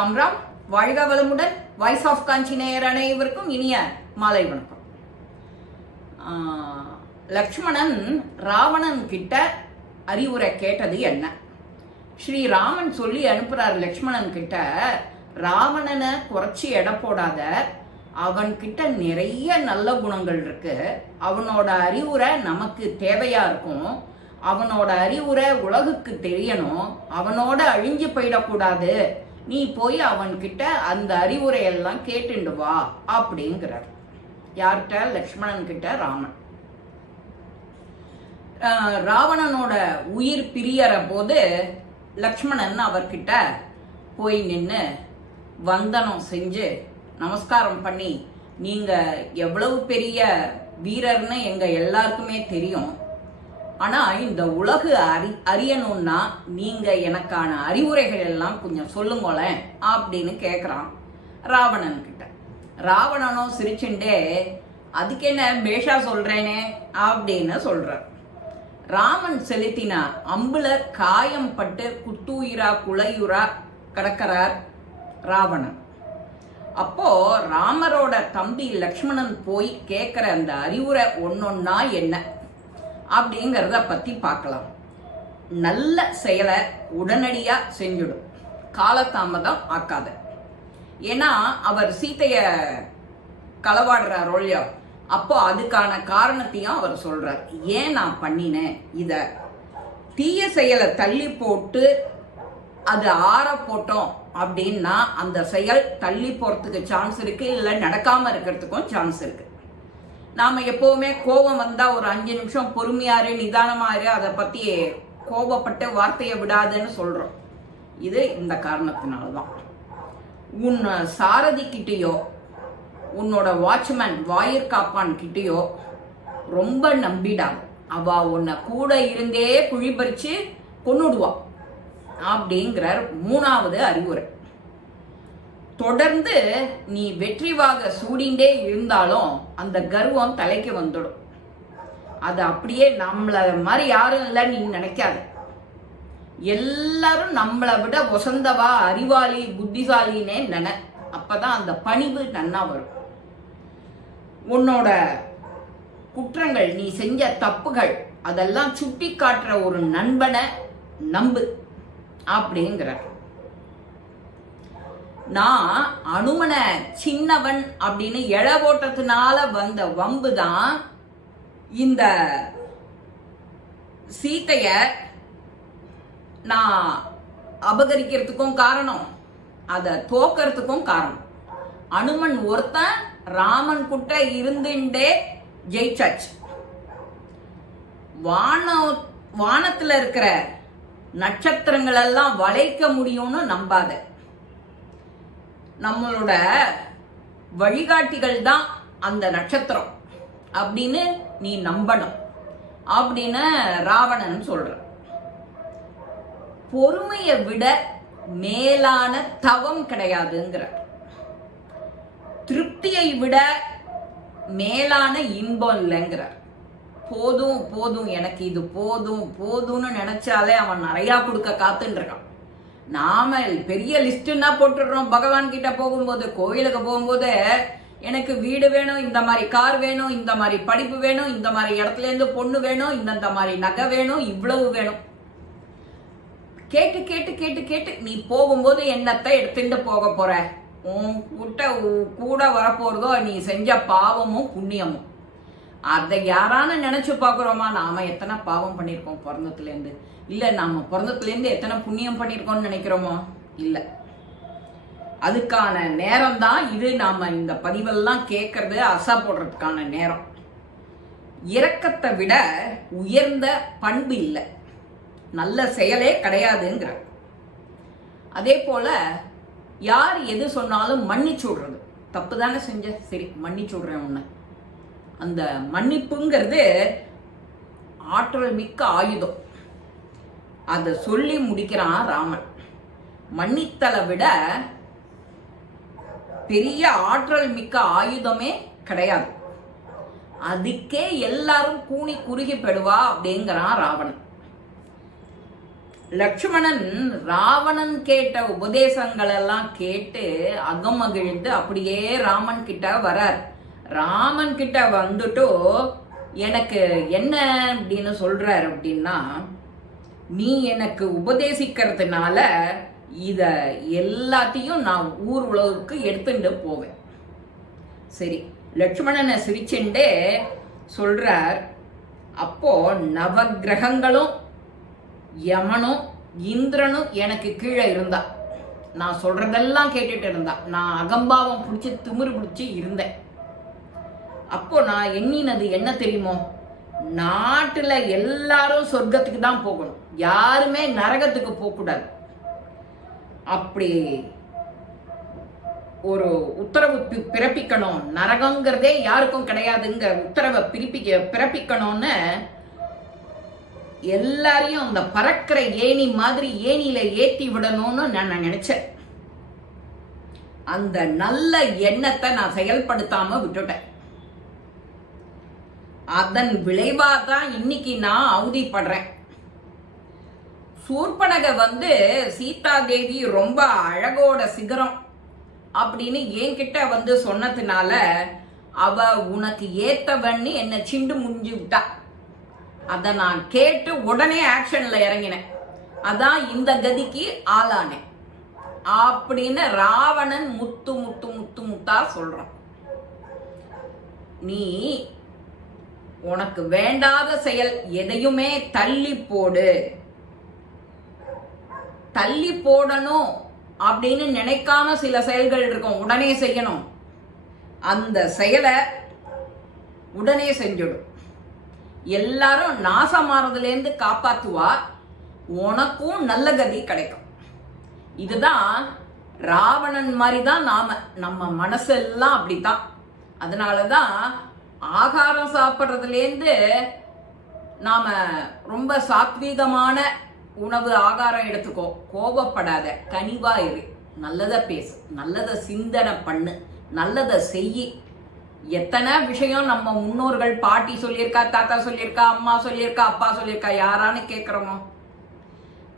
ராம் ராம். வாழ்க வளமுடன். Voice of காஞ்சி நேயர் அனைவருக்கும் இனிய மாலை வணக்கம். லக்ஷ்மணன் ராவணன் கிட்ட அறிவுரை கேட்டது என்ன? ஸ்ரீராமன் சொல்லி அனுப்புறார் லக்ஷ்மணன் கிட்ட, ராவணனை குறைச்சி எடை போடாத, அவன்கிட்ட நிறைய நல்ல குணங்கள் இருக்கு, அவனோட அறிவுரை நமக்கு தேவையா இருக்கும், அவனோட அறிவுரை உலகுக்கு தெரியணும், அவனோட அழிஞ்சு போயிடக்கூடாது, நீ போய் அவன்கிட்ட அந்த அறிவுரையெல்லாம் கேட்டுண்டு வா அப்படிங்கிறார். யார்கிட்ட? லக்ஷ்மணன் கிட்ட ராமன். ராவணனோட உயிர் பிரியற போது லக்ஷ்மணன் அவர்கிட்ட போய் நின்று வந்தனம் செஞ்சு நமஸ்காரம் பண்ணி, நீங்க எவ்வளவு பெரிய வீரர்னு எங்க எல்லாருக்குமே தெரியும், ஆனா இந்த உலகு அறியணும்னா நீங்க எனக்கான அறிவுரைகள் எல்லாம் கொஞ்சம் சொல்லுங்களேன் அப்படின்னு கேட்குறான் ராவணன் கிட்ட. ராவணனும் சிரிச்சுண்டே, அதுக்கு என்ன பேஷா சொல்றேனே அப்படின்னு சொல்றார். ராமன் செலுத்தின அம்புல காயம் பட்டு குத்துயிரா குலையுரா கிடக்கிறார் ராவணன். அப்போ ராமரோட தம்பி லக்ஷ்மணன் போய் கேட்கிற அந்த அறிவுரை ஒன்னொன்னா என்ன அப்படிங்கிறத பத்தி பார்க்கலாம். நல்ல செயலை உடனடியா செஞ்சிடும், காலதாமதம் ஆக்காத. ஏன்னா அவர் சீத்தைய களவாடுறார் இல்லையோ, அப்போ அதுக்கான காரணத்தையும் அவர் சொல்றார். ஏன் நான் பண்ணினேன் இத, தீய செயலை தள்ளி போட்டு அது ஆற போட்டோம் அப்படின்னா அந்த செயல் தள்ளி போறதுக்கு சான்ஸ் இருக்கு, இல்லை நடக்காம இருக்கிறதுக்கும் சான்ஸ் இருக்கு. நாம எப்பவுமே கோபம் வந்தா ஒரு 5 நிமிஷம் பொறுமையாரு நிதானமாரு, அதை பத்தி கோபப்பட்டு வார்த்தையை விடாதுன்னு சொல்றோம். இது இந்த காரணத்தினாலதான். உன் சாரதி கிட்டேயோ உன்னோட வாட்ச்மேன் வாயிற்காப்பான் கிட்டேயோ ரொம்ப நம்பிடாது, அவ உன்னை கூட இருந்தே குழி பறிச்சு கொன்னுடுவா அப்படிங்கிறார் 3வது அறிவுரை. தொடர்ந்து நீ வெற்றிவாக சூடிண்டே இருந்தாலும் அந்த கர்வம் தலைக்கு வந்துடும். அது அப்படியே நம்மள மாதிரி யாரும் இல்லை நீ நினைக்காத, எல்லாரும் நம்மளை விட வசந்தவா அறிவாளி புத்திசாலின்னே நினை, அப்பதான் அந்த பணிவு நன்னா வரும். உன்னோட குற்றங்கள், நீ செஞ்ச தப்புகள் அதெல்லாம் சுட்டி காட்டுற ஒரு நண்பனை நம்பு அப்படிங்கிற. நான் அனுமனை சின்னவன் அப்படின்னு எழ போட்டதுனால வந்த வம்பு தான் இந்த சீத்தைய நான் அபகரிக்கிறதுக்கும் காரணம், அதை தோக்கிறதுக்கும் காரணம். அனுமன் ஒருத்தன் ராமன் கிட்ட இருந்துட்டே ஜெயிச்சாச்சு. வானத்துல இருக்கிற நட்சத்திரங்கள் எல்லாம் வளைக்க முடியும்னு நம்பாத, நம்மளோட வழிகாட்டிகள் தான் அந்த நட்சத்திரம் அப்படின்னு நீ நம்பணும் அப்படின்னு ராவணன் சொல்ற. பொறுமையை விட மேலான தவம் கிடையாதுங்கிற, திருப்தியை விட மேலான இன்பம் இல்லைங்கிற. போதும் போதும் எனக்கு இது போதும் போதும்னு நினைச்சாலே அவன் நிறைய கொடுக்க காத்துன்னு இருக்கான். நாம பெரிய லிஸ்ட்னா போட்டுடுறோம். பகவான் கிட்ட போகும்போது, கோயிலுக்கு போகும்போது, எனக்கு வீடு வேணும், இந்த மாதிரி கார் வேணும், இந்த மாதிரி படிப்பு வேணும், இந்த மாதிரி இடத்துல இருந்து பொண்ணு வேணும், இந்த மாதிரி நகை வேணும், இவ்வளவு வேணும். கேட்டு கேட்டு கேட்டு கேட்டு நீ போகும்போது என்னத்தை எடுத்துட்டு போக போற? உன் கூட வரப்போறதோ நீ செஞ்ச பாவமும் புண்ணியமும். அதை யாரான நினைச்சு பாக்குறோமா? நாம எத்தனை பாவம் பண்ணிருக்கோம் பிறந்ததுல இருந்து, இல்ல நாம பிறந்ததுல இருந்து எத்தனை புண்ணியம் பண்ணிருக்கோம்னு நினைக்கிறோமோ? இல்ல. அதுக்கான நேரம் தான் இது. நாம இந்த பதிவெல்லாம் கேட்கறது அசா போடுறதுக்கான நேரம். இரக்கத்தை விட உயர்ந்த பண்பு இல்லை, நல்ல செயலே கிடையாதுங்கிற. அதே போல யார் எது சொன்னாலும் மன்னிச்சு விடுறது. தப்பு தானே செஞ்ச, சரி மன்னிச்சு விடுறேன் உன்னை. அந்த மன்னிப்புங்கிறது ஆற்றல் மிக்க ஆயுதம். அதை சொல்லி முடிக்கிறான் ராமன். மன்னித்தலை விட பெரிய ஆற்றல் மிக்க ஆயுதமே கிடையாது, அதுக்கே எல்லாரும் கூனி குறுகி பெடுவா அப்படிங்கிறான் ராவணன். லக்ஷ்மணன் ராவணன் கேட்ட உபதேசங்கள் எல்லாம் கேட்டு அகமகிழ்ந்து அப்படியே ராமன் கிட்ட வரார். ராமன் கிட்ட வந்துட்டு எனக்கு என்ன அப்படின்னு சொல்றார் அப்படின்னா, நீ எனக்கு உபதேசிக்கிறதுனால இத எல்லாத்தையும் நான் ஊர் உலகுக்கு எடுத்துட்டு போவேன். சரி, லட்சுமணனை சிரிச்சுண்டே சொல்றார். அப்போ நவகிரகங்களும் யமனும் இந்திரனும் எனக்கு கீழே இருந்தா, நான் சொல்றதெல்லாம் கேட்டுட்டு இருந்தா, நான் அகம்பாவம் பிடிச்சி திமிரு பிடிச்சி இருந்தேன். அப்போ நான் எண்ணினது என்ன தெரியுமோ, நாட்டுல எல்லாரும் சொர்க்கத்துக்கு தான் போகணும், யாருமே நரகத்துக்கு போக கூடாது. அப்படி ஒரு உத்தரவு பிறப்பிக்கணும், நரகங்கிறதே யாருக்கும் கிடையாதுங்க உத்தரவை பிறப்பிக்கணும்னு எல்லாரையும் அந்த பறக்கிற ஏணி மாதிரி ஏணியில ஏத்தி விடணும்னு நான் நினைச்சேன். அந்த நல்ல எண்ணத்தை நான் செயல்படுத்தாம விட்டுட்டேன். அதன் விளைவா தான் இன்னைக்கு நான் அவதிப்படுறேன். சூர்பனக சீதா தேவி ரொம்ப அழகோட சிகரம் அப்படின்னு என்கிட்ட சொன்னதுனால அவ உனக்கு ஏத்தவன்னு என்ன சிண்டு முடிஞ்சு விட்டா. அதை நான் கேட்டு உடனே ஆக்ஷன்ல இறங்கினேன். அதான் இந்த கதிக்கு ஆளானேன் அப்படின்னு ராவணன் முத்து முத்து முத்து முத்தா சொல்றான். நீ உனக்கு வேண்டாத செயல் எதையுமே தள்ளி போடு, தள்ளி போடணும் அப்படின்னு நினைக்காம சில செயல்கள் இருக்கும், உடனே செய்யணும். அந்த செயலை உடனே செஞ்சிடும். எல்லாரும் நாசமானதுலேருந்து காப்பாத்துவா, உனக்கும் நல்ல கதி கிடைக்கும். இதுதான் ராவணன் மாதிரி தான் நம்ம மனசெல்லாம் அப்படித்தான். அதனாலதான் ஆகாரம் சாப்பிட்றதுலேருந்து நாம ரொம்ப சாத்வீகமான உணவு ஆகாரம் எடுத்துக்கோ, கோபப்படாத, கனிவா இரு, நல்லதை பேசு, நல்லதை சிந்தனை பண்ணு, நல்லதை செய்யி. எத்தனை விஷயம் நம்ம முன்னோர்கள் பாட்டி சொல்லியிருக்கா, தாத்தா சொல்லியிருக்கா, அம்மா சொல்லியிருக்கா, அப்பா சொல்லியிருக்கா, யாரான்னு கேட்குறோமோ?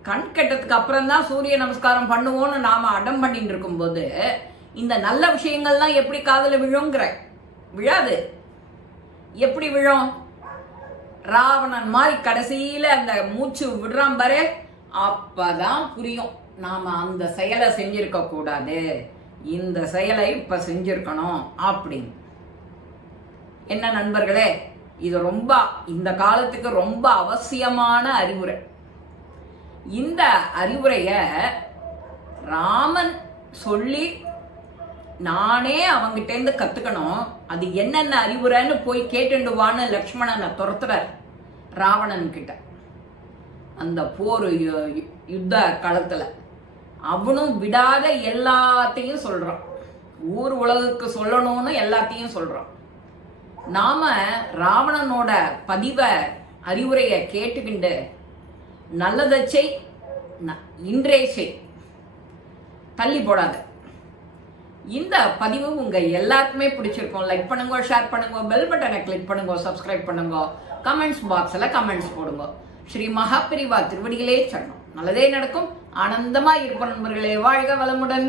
கண் கெட்டதுக்கு அப்புறம் தான் சூரிய நமஸ்காரம் பண்ணுவோன்னு நாம அடம் பண்ணிட்டு இருக்கும்போது இந்த நல்ல விஷயங்கள்லாம் எப்படி காதுல விழுங்கிற? விழாது. எப்படி விழும்? ராவணன் மாதிரி கடைசியில அந்த மூச்சு விடுறான் பாரு, அப்பதான் புரியும் நாம அந்த செயலை செஞ்சிருக்க கூடாது, இந்த செயலை இப்ப செஞ்சிருக்கணும் அப்படின்னு. என்ன நண்பர்களே, இது ரொம்ப இந்த காலத்துக்கு ரொம்ப அவசியமான அறிவுரை. இந்த அறிவுரைய ராமன் சொல்லி நானே அவங்கிட்ட இருந்து கத்துக்கணும். அது என்னென்ன அறிவுரைன்னு போய் கேட்டுண்டுவான்னு லக்ஷ்மணனை துரத்துறார் ராவணன் கிட்ட. அந்த போர் யுத்த களத்துல அவனும் விடாத எல்லாத்தையும் சொல்றான், ஊர் உலகுக்கு சொல்லணும்னு எல்லாத்தையும் சொல்றான். நாம ராவணனோட அறிவுரைய கேட்டுக்கிண்டு நல்லதை செய், இன்றே செய், தள்ளி போடாத. இந்த பதிவு உங்க எல்லாருக்குமே பிடிச்சிருக்கும். லைக் பண்ணுங்க, ஷேர் பண்ணுங்க, பெல் பட்டனை கிளிக் பண்ணுங்க, சப்ஸ்கிரைப் பண்ணுங்க, கமெண்ட்ஸ் பாக்ஸ்ல கமெண்ட்ஸ் போடுங்க. ஸ்ரீ மகாபிரிவா திருவடிகளே சரணம். நல்லதே நடக்கும். ஆனந்தமா இருப்ப நண்பர்களே. வாழ்க வளமுடன்.